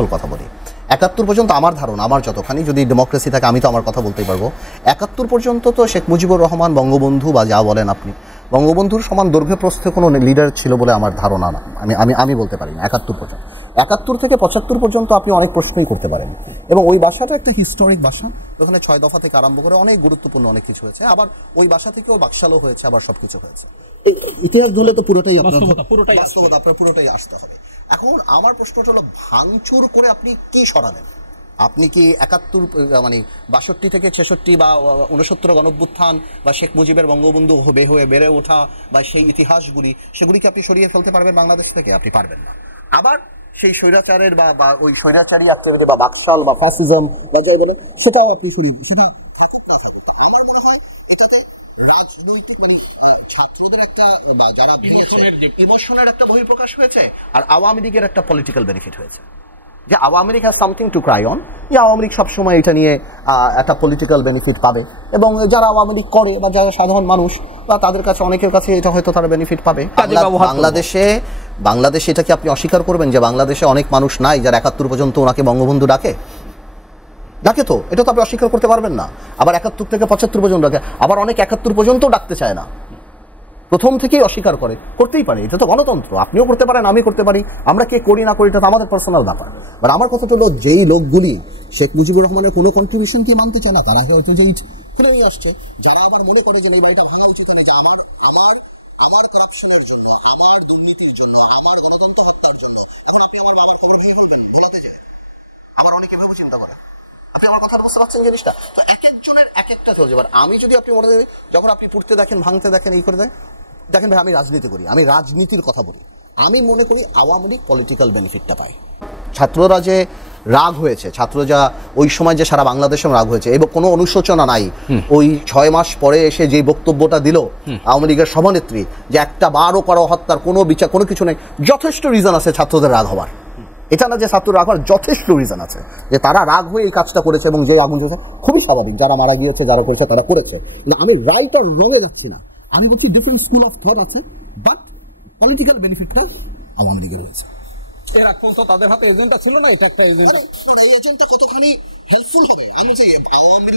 Simple কথা বলি, ৭১ পর্যন্ত আমার ধারণা, আমার যতখানি, যদি ডেমোক্রেসি থাকে আমি তো আমার কথা বলতেই পারবো, ৭১ পর্যন্ত তো শেখ মুজিবুর রহমান বঙ্গবন্ধু বা যা বলেন আপনি, বঙ্গবন্ধুর সমান দৈর্ঘ্য প্রস্থে কোনো লিডার ছিল বলে আমার ধারণা না, আমি বলতে পারি না। ৭১ পর্যন্ত, ৭১ থেকে ৭৫ পর্যন্ত আপনি অনেক প্রশ্নই করতে পারেন, এবং ওই ভাষাটা একটা হিস্টোরিক ভাষা, ওখানে ৬ দফা থেকে আরম্ভ করে অনেক গুরুত্বপূর্ণ অনেক কিছু হয়েছে, আবার ওই ভাষা থেকেও বাকশালও হয়েছে, আবার সবকিছু হয়েছে। ইতিহাস ধরলে তো পুরোটাই বাস্তবতা, আপনার পুরোটাই আসতে হবে। এখন আমার প্রশ্নটা হলো, ভাঙচুর করে আপনি কি সরাবেন? আপনি কি ৭১ মানে ৬২ থেকে ৬৬ বা ৬৯ গণঅভ্যুত্থান বা শেখ মুজিবের বঙ্গবন্ধু হয়ে বেড়ে ওঠা বা সেই ইতিহাসগুলি, সেগুলিকে আপনি সরিয়ে ফেলতে পারবেন বাংলাদেশ থেকে? আপনি পারবেন না। আবার সেই স্বৈরাচারের বা ওই স্বৈরাচারী অ্যাক্টিভিটি বা বাকশাল বা ফ্যাসিজম বা যাই বলে, সেটাও আপনি সেটা থাকুক না থাকুক। আমার মনে হয় এটাতে রাজনৈতিক মানে ছাত্রদের একটা বা যারা ইমোশনের একটা বহিঃপ্রকাশ হয়েছে, আর আওয়ামী লীগের একটা পলিটিক্যাল বেনিফিট হয়েছে, যে Awami League has something to cry on, যে আওয়ামী লীগ সবসময় এটা নিয়ে একটা পলিটিক্যাল বেনিফিট পাবে, এবং যারা আওয়ামী লীগ করে বা যারা সাধারণ মানুষ বা তাদের কাছে, অনেকের কাছে এটা হয়তো তারা বেনিফিট পাবে। বাংলাদেশে এটা কি আপনি অস্বীকার করবেন যে বাংলাদেশে অনেক মানুষ নাই যারা ৭১ পর্যন্ত ওনাকে বঙ্গবন্ধু ডাকে? তো এটা তো আপনি অস্বীকার করতে পারবেন না। আবার ৭১ থেকে ৭৫ পর্যন্ত ডাকে, আবার অনেক ৭১ পর্যন্ত ডাকতে চায় না, প্রথম থেকেই অস্বীকার করে। করতেই পারে, এটা তো গণতন্ত্র, আপনিও করতে পারেন, আমি করতে পারি, আমরা কে করি না করি এটা তো আমাদের পার্সোনাল ব্যাপার। বাট আমার কথা হলো, যেই লোকগুলি শেখ মুজিবুর রহমানের কোনো কন্ট্রিবিউশন কি মানতে চায় না, তারা হয়তো যে খুলেই আসছে, যারা আবার মনে করে যে এই বাড়িটা ভাঙা উচিত না, যে আমার করাপশনের জন্য, আমার দুর্নীতির জন্য, আমার গণতন্ত্র হত্যার জন্য, এখন আপনি আমার বাবার খবর ভেঙে ফেলবেন, ভোলাতে যায়, আবার অনেকে এভাবে চিন্তা করেন। আপনি আমার কথা বুঝতে পারছেন জিনিসটা? তো এক একজনের এক একটা চলছে। এবার আমি যদি আপনি মনে করেন, যখন আপনি পড়তে দেখেন, ভাঙতে দেখেন, এই করে দেখেন ভাই, আমি রাজনীতি করি, আমি রাজনীতির কথা বলি, আমি মনে করি আওয়ামী লীগ পলিটিক্যাল বেনিফিটটা পায়। ছাত্ররা যে রাগ হয়েছে, ছাত্র যা ওই সময় যে সারা বাংলাদেশে রাগ হয়েছে, এবং কোনো অনুশোচনা নাই, ওই ৬ মাস পরে এসে যে বক্তব্যটা দিল আওয়ামী লীগের সভানেত্রী, যে একটা বারও করা হত্যার কোনো বিচার, কোনো কিছু নেই, যথেষ্ট রিজন আছে ছাত্রদের রাগ হওয়ার। এটা না যে ছাত্র রাগ হওয়ার যথেষ্ট রিজন আছে, যে তারা রাগ হয়ে এই কাজটা করেছে, এবং যে আগুন জ্বলছে খুবই স্বাভাবিক, যারা মারা গিয়েছে, যারা করেছে তারা করেছে। না, আমি রাইট আর রং এ যাচ্ছি না, আমি বলছি ডিফারেন্ট স্কুল অফ থট আছে, বাট পলিটিক্যাল বেনিফিটটা আওয়ামী লীগের হয়েছে। এর আগ পর্যন্ত তাদের হাতে এজেন্ডা ছিল না, এটা একটা এজেন্ডা কতখানি হেল্পফুল হবে। আমি যে আওয়ামী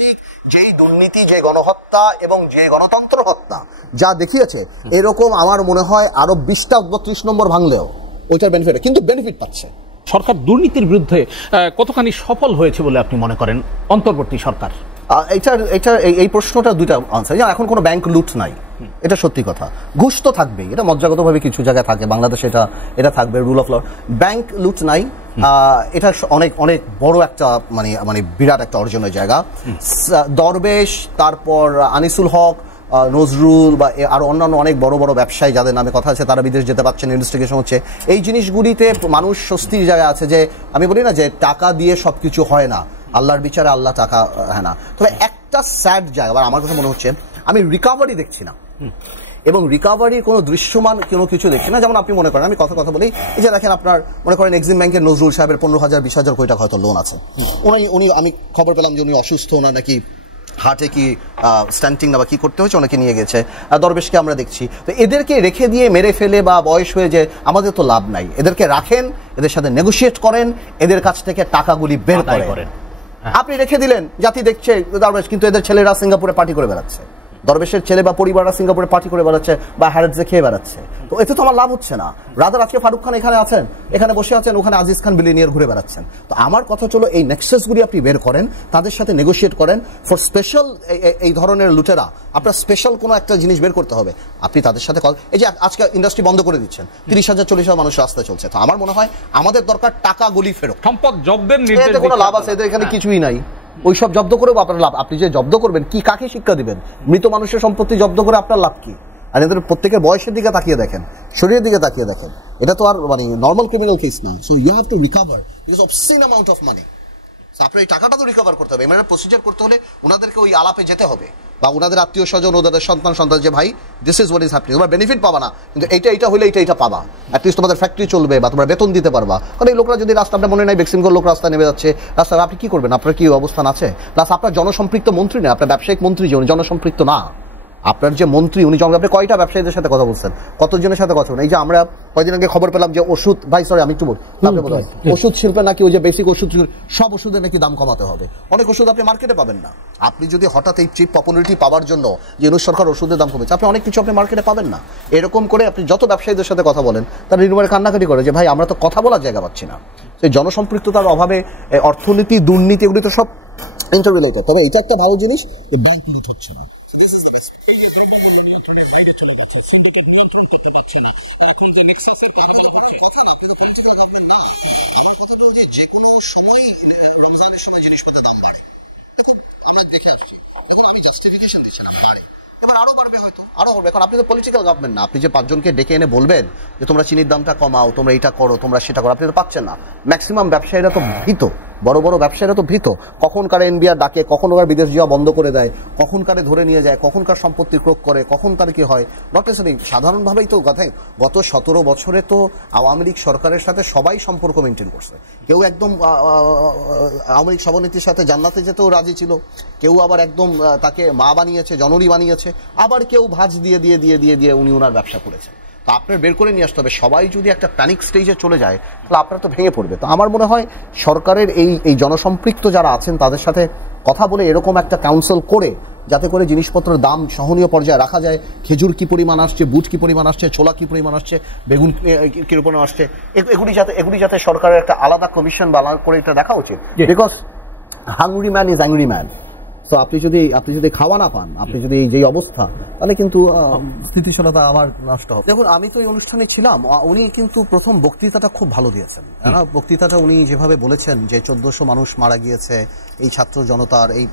লীগ যেই দুর্নীতি, যে গণহত্যা এবং যে গণতন্ত্র হত্যা যা দেখিয়েছে, এরকম আমার মনে হয় আরো 20টা 32 নম্বর ভাঙলেও ওইটার বেনিফিট, কিন্তু বেনিফিট পাচ্ছে। সরকার দুর্নীতির বিরুদ্ধে কতখানি সফল হয়েছে বলে আপনি মনে করেন অন্তর্বর্তী সরকার? এই প্রশ্নটা দুইটা আনসার। এখন কোনো ব্যাংক লুট নাই, এটা সত্যি কথা। ঘুষ তো থাকবেই, এটা মজ্জাগতভাবে কিছু জায়গায় থাকে, বাংলাদেশে এটা থাকবে, রুল অফ ল। ব্যাংক লুট নাই, এটা অনেক অনেক বড় একটা মানে বিরাট একটা অর্জনের জায়গা। দরবেশ, তারপর আনিসুল হক, নজরুল বা আরো অন্যান্য অনেক বড় বড় ব্যবসায়ী যাদের নামে কথা আছে, তারা বিদেশ যেতে পারছেন, ইনভেস্টিগেশন হচ্ছে, এই জিনিসগুলিতে মানুষ স্বস্তির জায়গা আছে। যে আমি বলি না যে টাকা দিয়ে সবকিছু হয় না, আল্লাহর বিচারে আল্লাহ টাকা হ্যাঁ না। তবে একটা স্যাড জায়গা আমার কাছে মনে হচ্ছে, আমি রিকভারি দেখছি না, এবং রিকভারির কোনো দৃশ্যমান কোনো কিছু দেখছি না। যেমন আপনি মনে করেন, আমি কথা বলি, এই যে দেখেন, আপনার মনে করেন এক্সিম ব্যাংকের নজরুল সাহেবের 15,000 20,000 কোটি টাকা হয়তো লোন আছে। উনি আমি খবর পেলাম যে উনি অসুস্থ, ওনার নাকি হার্টে কি স্ট্যান্টিং না বা কি করতে হয়েছে, ওনাকে নিয়ে গেছে। দরবেশকে আমরা দেখছি। তো এদেরকে রেখে দিয়ে মেরে ফেলে বা বয়স হয়ে যে আমাদের তো লাভ নাই, এদেরকে রাখেন, এদের সাথে নেগোশিয়েট করেন, এদের কাছ থেকে টাকাগুলি বের করেন। আপনি রেখে দিলেন, জাতি দেখছে দরবেশ, কিন্তু এদের ছেলেরা সিঙ্গাপুরে পার্টি করে বেড়াচ্ছে, দরবেশের ছেলে বা পরিবাররা সিঙ্গাপুরে পার্টি করে বেড়াচ্ছে বা হ্যারেটসে খেয়ে বেড়াচ্ছে। তো এতে তো আমার লাভ হচ্ছে না। রাদার আজকে ফারুক খান এখানে আছেন, এখানে বসে আছেন, ওখানে আজিজ খান বিলিনিয়ার ঘুরে বেড়াচ্ছেন। তো আমার কথা হলো, এই নেক্সাসগুলি আপনি বের করেন, তাদের সাথে নেগোশিয়েট করেন। ফর স্পেশাল এই ধরনের লুটেরা আপনার স্পেশাল কোনো একটা জিনিস বের করতে হবে। আপনি তাদের সাথে, এই যে আজকে ইন্ডাস্ট্রি বন্ধ করে দিচ্ছেন, 30,000 40,000 মানুষ রাস্তায় চলছে। তো আমার মনে হয় আমাদের দরকার টাকাগুলি ফেরত, সম্পদ জব্দের নির্দেশ। এতে কোনো লাভ আছে? এদের এখানে কিছুই নাই। ওই সব জব্দ করেও আপনার লাভ? আপনি যে জব্দ করবেন, কি কাকে শিক্ষা দিবেন? মৃত মানুষের সম্পত্তি জব্দ করে আপনার লাভ কি? আর এদের প্রত্যেকের বয়সের দিকে তাকিয়ে দেখেন, শরীরের দিকে তাকিয়ে দেখেন, এটা তো আর নর্মাল ক্রিমিনাল কেস না। So you have to recover this obscene amount of money. আপনার এই টাকাটা তো রিকভার করতে হবে। মানে প্রসিজার করতে হলে ওনাদেরকে ওই আলাপে যেতে হবে, বা ওনাদের আত্মীয় স্বজন, ওদের সন্তান, যে ভাই this is what is happening, তোমরা বেনিফিট পাবা না, কিন্তু এইটা হলে এটা পাবা, অ্যাটলিস্ট তোমাদের ফ্যাক্টরি চলবে বা তোমরা বেতন দিতে পারবা। কারণ এই লোকরা যদি রাস্তা, আপনার মনে নাই ভ্যাকসিন লোক রাস্তায় নেমে যাচ্ছে, রাস্তায় আপনি কি করবেন? আপনার কি অবস্থান আছে? প্লাস আপনার জনসম্পৃক্ত মন্ত্রী না, আপনার ব্যবসায়িক মন্ত্রী, জনসম্পৃক্ত না। আপনার যে মন্ত্রী উনি যখন আপনি কয়টা ব্যবসায়ীদের সাথে কথা বলছেন, কতজনের সাথে কথা বলেন? এই যে আমরা কয়েকদিন আগে খবর পেলাম যে ওষুধ, ভাই সরি আমি একটু ওষুধ শিল্পে নাকি ওই যে বেসিক ওষুধ সব ওষুধের নাকি দাম কমাতে হবে। অনেক ওষুধ আপনি মার্কেটে পাবেন না। আপনি যদি হঠাৎ এই চিপ পপুলারিটি পাওয়ার জন্য যে সরকার ওষুধের দাম কমেছে, আপনি অনেক কিছু আপনি মার্কেটে পাবেন না। এরকম করে আপনি যত ব্যবসায়ীদের সাথে কথা বলেন তারা নির্মূলে কান্নাকাটি করে যে ভাই আমরা তো কথা বলার জায়গা পাচ্ছি না। সেই জনসম্পৃক্ততার অভাবে অর্থনীতি, দুর্নীতি এগুলি তো সব ইন্টাররিলেটেড। তবে এটা একটা ভালো জিনিস, নিয়ন্ত্রণ করতে পারছে না। এখন যে নেক্সাসের কথা না, আপনি তো পলিটিক্যাল গভর্নমেন্ট না, যে কোনো সময় রমজানের সময় জিনিসপত্রের দাম বাড়ে, দেখুন আমরা দেখে আসছি। দেখুন আমি জাস্টিফিকেশন দিচ্ছি না, বাড়ে, এবার আরো বাড়বে, হয়তো আরো বাড়বে, কারণ আপনি তো পলিটিক্যাল গভর্নমেন্ট না। আপনি যে 5 জনকে ডেকে এনে বলবেন যে তোমরা চিনির দামটা কমাও, তোমরা এটা করো, তোমরা সেটা করো, আপনি তো পাচ্ছেন না। ম্যাক্সিমাম ব্যবসায়ীরা তো ভীত, বড় বড় ব্যবসায়ীরা তো ভীত। কখন কারে এনবিআর ডাকে, কখন কার বিদেশ যাওয়া বন্ধ করে দেয়, কখন কারে ধরে নিয়ে যায়, কখন কার সম্পত্তি ক্রোক করে, কখন তার কি হয়। নট নেসেসারি, সাধারণভাবেই তো কথায় গত 17 বছরে তো আওয়ামী লীগ সরকারের সাথে সবাই সম্পর্ক মেনটেন করছে। কেউ একদম আওয়ামী লীগ সভানেত্রীর সাথে জান্নাতে যেতেও রাজি ছিল, কেউ আবার একদম তাকে মা বানিয়েছে, জননী বানিয়েছে, আবার কেউ ভাজ দিয়ে দিয়ে দিয়ে দিয়ে দিয়ে উনি ওনার ব্যবসা করেছে। তো আপনার বের করে নিয়ে আসতে হবে। সবাই যদি একটা প্যানিক স্টেজে চলে যায় তাহলে আপনার তো ভেঙে পড়বে। তো আমার মনে হয় সরকারের এই জনসম্পৃক্ত যারা আছেন তাদের সাথে কথা বলে এরকম একটা কাউন্সিল করে, যাতে করে জিনিসপত্রের দাম সহনীয় পর্যায়ে রাখা যায়। খেজুর কি পরিমাণ আসছে, বুট কি পরিমাণ আসছে, ছোলা কি পরিমাণ আসছে, বেগুন কি পরিমাণ আসছে, এগুলি যাতে সরকারের একটা আলাদা কমিশন বা আলাদা করে এটা দেখা উচিত। Because hungry man is angry man. তো আপনি যদি খাওয়া না পান, আপনি যদি যে অবস্থা, তাহলে কিন্তু স্থিতিশীলতা আবার নষ্ট হবে। দেখুন আমি তো এই অনুষ্ঠানে ছিলাম, উনি কিন্তু প্রথম বক্তৃতাটা খুব ভালো দিয়েছেন। বক্তৃতাটা উনি যেভাবে বলেছেন যে 1400 মানুষ মারা গিয়েছে এই ছাত্র জনতার এই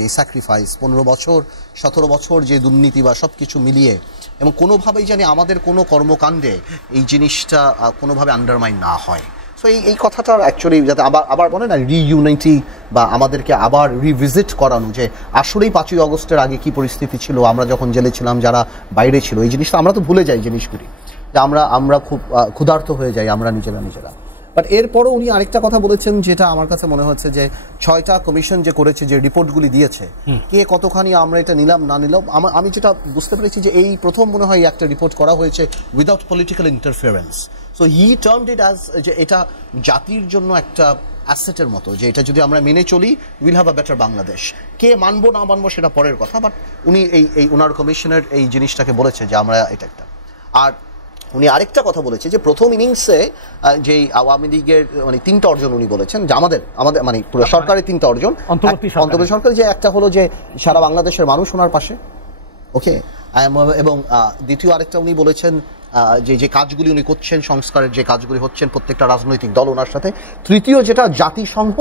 যে স্যাক্রিফাইস, 15 বছর 17 বছর যে দুর্নীতি বা সবকিছু মিলিয়ে, এবং কোনোভাবেই জানি আমাদের কোনো কর্মকাণ্ডে এই জিনিসটা কোনোভাবে আন্ডারমাইন না হয়। সো এই কথাটা অ্যাকচুয়ালি যাতে আবার বলে না রিইউনাইটি, বা আমাদেরকে আবার রিভিজিট করানো যে আসলেই 5ই আগস্টের আগে কি পরিস্থিতি ছিল, আমরা যখন জেলে ছিলাম, যারা বাইরে ছিল, এই জিনিসটা আমরা তো ভুলে যাই জিনিসগুলি, যে আমরা খুব ক্ষুধার্ত হয়ে যাই আমরা নিজেরা। বাট এরপরও উনি আরেকটা কথা বলেছেন যেটা আমার কাছে মনে হচ্ছে যে 6টা কমিশন যে করেছে, যে রিপোর্টগুলি দিয়েছে, কে কতখানি আমরা এটা নিলাম না নিলাম, আমি যেটা বুঝতে পেরেছি যে এই প্রথম মনে হয় একটা রিপোর্ট করা হয়েছে without political interference. So he termed it as যে এটা জাতির জন্য একটা অ্যাসেটের মতো, যে এটা যদি আমরা মেনে চলি will have a better Bangladesh. কে মানবো না মানবো সেটা পরের কথা, বাট উনি এই ওনার কমিশনের এই জিনিসটাকে বলেছে যে আমরা এটা একটা। আর উনি আরেকটা কথা বলেছে যে প্রথম ইনিংসে যেই আওয়ামী লীগের মানে 3টা অর্জন উনি বলেছেন, যে আমাদের মানে পুরো সরকারের 3টা অর্জন, অন্তর্বর্তী সরকার, যে একটা হলো যে সারা বাংলাদেশের মানুষ ওনার পাশে, ওকে, এবং দ্বিতীয় আরেকটা উনি বলেছেন যে কাজগুলি উনি করছেন, সংস্কারের যে কাজগুলি হচ্ছেন প্রত্যেকটা রাজনৈতিক দল ওনার সাথে। তৃতীয় যেটা জাতিসংঘ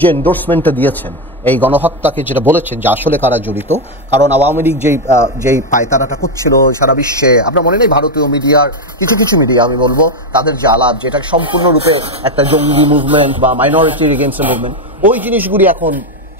যে এন্ডোর্সমেন্টটা দিয়েছেন এই গণহত্যাকে, যেটা বলেছেন যে আসলে কারা জড়িত। কারণ আওয়ামী লীগ যেই পায়তারাটা করছিল সারা বিশ্বে, আপনার মনে নেই ভারতীয় মিডিয়ার কিছু মিডিয়া আমি বলবো তাদের যে আলাপ, যেটা সম্পূর্ণরূপে একটা জঙ্গি মুভমেন্ট বা মাইনরিটি এগেইনস্ট মুভমেন্ট, ওই জিনিসগুলি এখন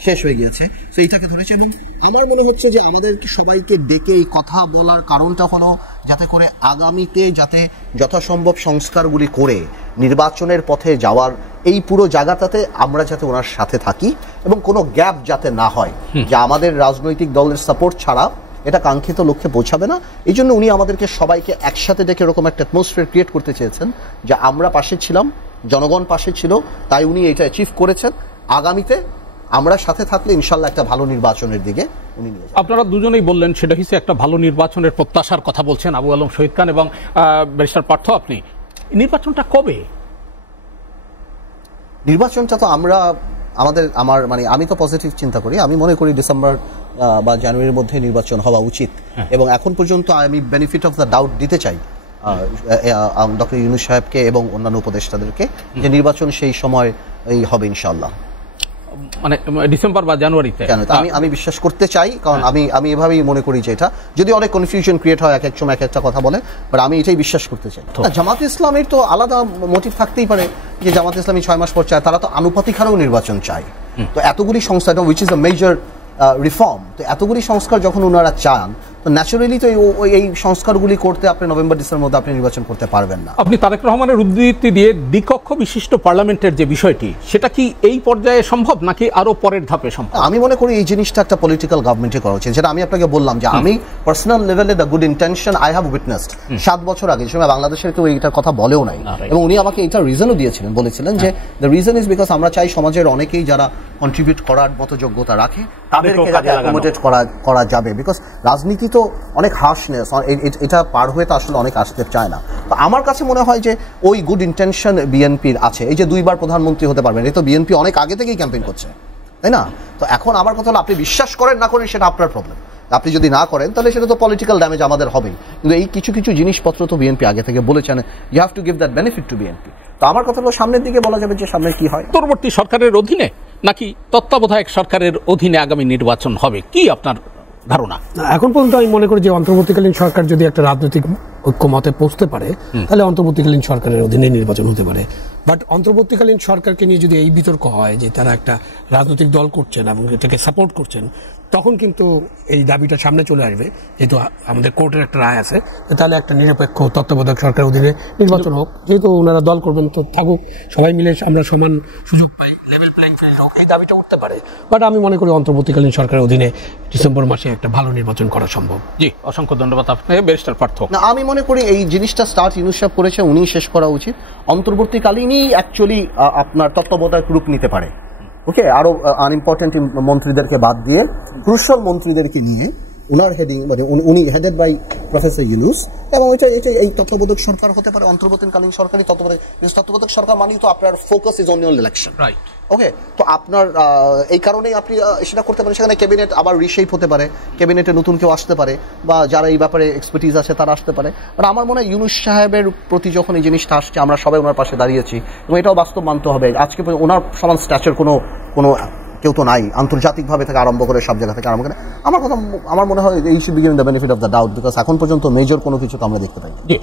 শেষ হয়ে গিয়েছে। তো এইটাকে ধরেছে, এবং আমার মনে হচ্ছে যে আমাদের সবাইকে ডেকে এই কথা বলার কারণটা হলো যাতে করে আগামীতে যাতে যথাসম্ভব সংস্কারগুলি করে নির্বাচনের পথে যাওয়ার এই পুরো জায়গাটাতে আমরা যাতে ওনার সাথে থাকি, এবং কোনো গ্যাপ যাতে না হয়, যে আমাদের রাজনৈতিক দলের সাপোর্ট ছাড়া এটা কাঙ্ক্ষিত লক্ষ্যে পৌঁছাবে না। এই জন্য উনি আমাদেরকে সবাইকে একসাথে ডেকে এরকম একটা অ্যাটমসফিয়ার ক্রিয়েট করতে চেয়েছেন যে আমরা পাশে ছিলাম, জনগণ পাশে ছিল, তাই উনি এটা অ্যাচিভ করেছেন। আগামীতে আমরা সাথে থাকলে ইনশাল্লাহ একটা ভালো নির্বাচনের দিকে উনি নিয়ে যাবেন। আপনারা দুজনেই বললেন সেটা হিসেবে একটা ভালো নির্বাচনের প্রত্যাশার কথা বলছেন, আবু আলম শহীদ খান এবং ব্যারিস্টার পার্থ, আপনি নির্বাচনটা কবে? নির্বাচনটা তো আমি তো পজিটিভ চিন্তা করি। আমি মনে করি ডিসেম্বর বা জানুয়ারির মধ্যে নির্বাচন হওয়া উচিত, এবং এখন পর্যন্ত আমি বেনিফিট অফ দ্য ডাউট দিতে চাই ডক্টর ইউনূস সাহেবকে এবং অন্যান্য উপদেষ্টাদেরকে, যে নির্বাচন সেই সময় হবে ইনশাআল্লাহ, মানে ডিসেম্বর বা জানুয়ারিতে। আমি বিশ্বাস করতে চাই, কারণ আমি এভাবেই মনে করি যে এটা যদি অনেক কনফিউশন ক্রিয়েট হয়, এক সময় এক একটা কথা বলে, বাট আমি এটাই বিশ্বাস করতে চাই। জামাত ইসলামের তো আলাদা মোটিভ থাকতেই পারে, যে জামাত ইসলামী 6 মাস পর চায়, তারা তো আনুপাতিক হারেও নির্বাচন চায়। তো এতগুলি সংস্কার, which is a major reform, তো এতগুলি সংস্কার যখন ওনারা চান, তো ন্যাচারালি তো এই সংস্কারগুলি করতে আপনি নভেম্বর ডিসেম্বরের মধ্যে আপনি নির্বাচন করতে পারবেন না। আপনি তারেক রহমানের উদ্ধৃতি দিয়ে দ্বিকক্ষ বিশিষ্ট পার্লামেন্টের যে বিষয়টি, সেটা কি এই পর্যায়ে সম্ভব নাকি আরো পরের ধাপে সম্ভব? আমি মনে করি এই জিনিসটা একটা পলিটিক্যাল গভর্নমেন্টে করা উচিত, যেটা আমি আপনাকে বললাম যে আমি পার্সোনাল লেভেলে the good intention I have witnessed 7 বছর আগে, সময় বাংলাদেশের কেউ এইটার কথা বলেও নাই, এবং উনি আমাকে এটা রিজনও দিয়েছিলেন, বলেছিলেন যে দ্য রিজন ইজ বিকজ আমরা চাই সমাজের অনেকেই যারা কন্ট্রিবিউট করার মতো যোগ্যতা রাখে তাদেরকে অ্যাকোমোডেট করা যাবে, বিকজ রাজনীতি তো অনেক হার্শনেস, এটা পার হয়ে তো আসলে অনেক আসতে চায় না। তো আমার কাছে মনে হয় যে ওই গুড ইন্টেনশন বিএনপির আছে, এই যে 2 বার প্রধানমন্ত্রী হতে পারবেন, এই তো বিএনপি অনেক আগে থেকেই ক্যাম্পেইন করছে, তাই না? তো এখন আমার কথা হলো আপনি বিশ্বাস করেন না করেন সেটা আপনার প্রবলেম, আপনি যদি না করেন তাহলে সেটা তো পলিটিক্যাল ড্যামেজ আমাদের হবেই, কিন্তু এই কিছু কিছু জিনিসপত্র তো বিএনপি আগে থেকে বলেছেন, you have to give that benefit to BNP. তো আমার কথা হলো সামনের দিকে বলা যাবে যে সামনে কি হয়। পরবর্তী সরকারের অধীনে নাকি তত্ত্বাবধায়ক সরকারের অধীনে আগামী নির্বাচন হবে, কি আপনার ধারণা? এখন পর্যন্ত আমি মনে করি যে অন্তর্বর্তীকালীন সরকার যদি একটা রাজনৈতিক ঐক্যমতে পৌঁছতে পারে তাহলে অন্তর্বর্তীকালীন সরকারের অধীনে নির্বাচন হতে পারে। বাট অন্তর্বর্তীকালীন সরকারকে নিয়ে যদি এই বিতর্ক হয় যে তারা একটা রাজনৈতিক দল করছেন এবং এটাকে সাপোর্ট করছেন, তখন কিন্তু এই দাবিটা সামনে চলে আসবে, যেহেতু আমাদের কোর্টের একটা রায় আছে, তাহলে একটা নিরপেক্ষ তত্ত্বাবধায়ক সরকারের অধীনে নির্বাচন হোক, যেহেতু ওনারা দল করবেন তো থাকুক, সবাই মিলে আমরা সমান সুযোগ পাই, লেভেল প্লেইং ফিল্ড হোক, এই দাবিটা উঠতে পারে। বাট আমি মনে করি অন্তর্বর্তীকালীন সরকারের অধীনে ডিসেম্বর মাসে একটা ভালো নির্বাচন করা সম্ভব। জি, অসংখ্য ধন্যবাদ আপনাকে ব্যারিস্টার পার্থ। না, আমি মনে করি এই জিনিসটা স্টার্ট ইউনুস সাহেব করেছে, উনি শেষ করা উচিত। অন্তর্বর্তীকালীনই অ্যাকচুয়ালি আপনার তত্ত্বাবধায়ক রূপ নিতে পারে, ওকে, আরো আনইম্পর্টেন্ট মন্ত্রীদেরকে বাদ দিয়ে ক্রুশাল মন্ত্রীদেরকে নিয়ে উনার হেডিং, মানে উনি হেডেড বাই প্রফেসর ইউনুস, এবং এটা এই তত্ত্বাবধায়ক সরকার হতে পারে, অন্তর্বর্তীকালীন সরকারি তত্ত্বাবধায়ক সরকার মানেই তো আপনার focus is only on election, right? Okay, তো আপনার এই কারণেই আপনি সেটা করতে পারেন। সেখানে ক্যাবিনেট আবার রিশেপ হতে পারে, ক্যাবিনেটে নতুন কেউ আসতে পারে, বা যারা এই ব্যাপারে এক্সপার্টিজ আছে তারা আসতে পারে। আর আমার মনে হয় ইউনুস সাহেবের প্রতি যখন এই জিনিসটা আসছে, আমরা সবাই ওনার পাশে দাঁড়িয়েছি, এবং এটাও বাস্তব মানতে হবে আজকে ওনার সমান স্ট্যাচার কোনো কেউ তো নাই আন্তর্জাতিকভাবে থেকে আরম্ভ করে সব জায়গা থেকে আরম্ভ করে। আমার মনে হয় এই should be given the benefit of the doubt, because এখন পর্যন্ত মেজর কোনো কিছু তো আমরা দেখতে পাই। জি,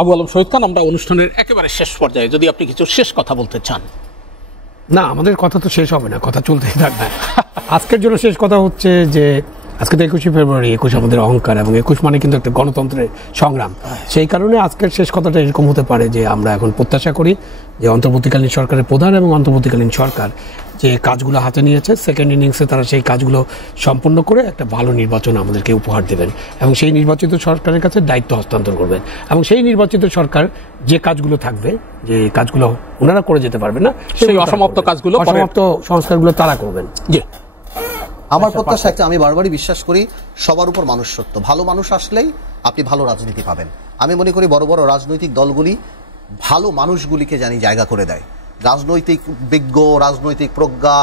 আবু আলম শহীদ খান, আমরা অনুষ্ঠানের একেবারে শেষ পর্যায়ে, যদি আপনি কিছু শেষ কথা বলতে চান। না, আমাদের কথা তো শেষ হবে না, কথা চলতেই থাকবে। আজকের জন্য শেষ কথা হচ্ছে যে আজকে তো 21শে ফেব্রুয়ারি, 21 আমাদের অহংকার, এবং 21 মানে কিন্তু একটা গণতন্ত্রের সংগ্রাম। সেই কারণে আজকের শেষ কথাটা এরকম হতে পারে যে আমরা এখন প্রত্যাশা করি যে অন্তর্বর্তীকালীন সরকারের প্রধান এবং অন্তর্বর্তীকালীন সরকার যে কাজগুলো হাতে নিয়েছে, সেকেন্ড ইনিংসে তারা সেই কাজগুলো সম্পন্ন করে একটা ভালো নির্বাচন আমাদেরকে উপহার দেবেন, এবং সেই নির্বাচিত সরকারের কাছে দায়িত্ব হস্তান্তর করবেন, এবং সেই নির্বাচিত সরকার যে কাজগুলো থাকবে, যে কাজগুলো ওনারা করে যেতে পারবেন না, সেই অসমাপ্ত কাজগুলো, অসমাপ্ত সংস্কারগুলো তারা করবেন। জি, আমার প্রত্যাশা একটা, আমি বারবারই বিশ্বাস করি সবার উপর মানুষ সত্য, ভালো মানুষ আসলেই আপনি ভালো রাজনীতি পাবেন। আমি মনে করি বড় বড় রাজনৈতিক দলগুলি ভালো মানুষগুলিকে জানি জায়গা করে দেয়, রাজনৈতিক বিজ্ঞ, রাজনৈতিক প্রজ্ঞা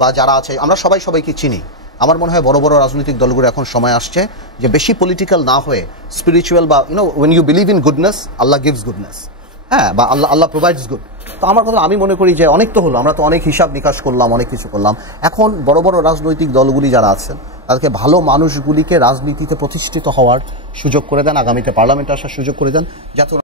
বা যারা আছে, আমরা সবাইকে চিনি। আমার মনে হয় বড় বড় রাজনৈতিক দলগুলো এখন সময় আসছে যে বেশি পলিটিক্যাল না হয়ে স্পিরিচুয়াল, বা when you believe in goodness, Allah gives goodness, হ্যাঁ, বা আল্লাহ প্রোভাইডস গুড। তো আমার কথা, আমি মনে করি যে অনেক তো হলো, আমরা তো অনেক হিসাব নিকাশ করলাম, অনেক কিছু করলাম, এখন বড় বড় রাজনৈতিক দলগুলি যারা আছেন তাদেরকে ভালো মানুষগুলিকে রাজনীতিতে প্রতিষ্ঠিত হওয়ার সুযোগ করে দেন, আগামীতে পার্লামেন্টে আসার সুযোগ করে দেন, যাতে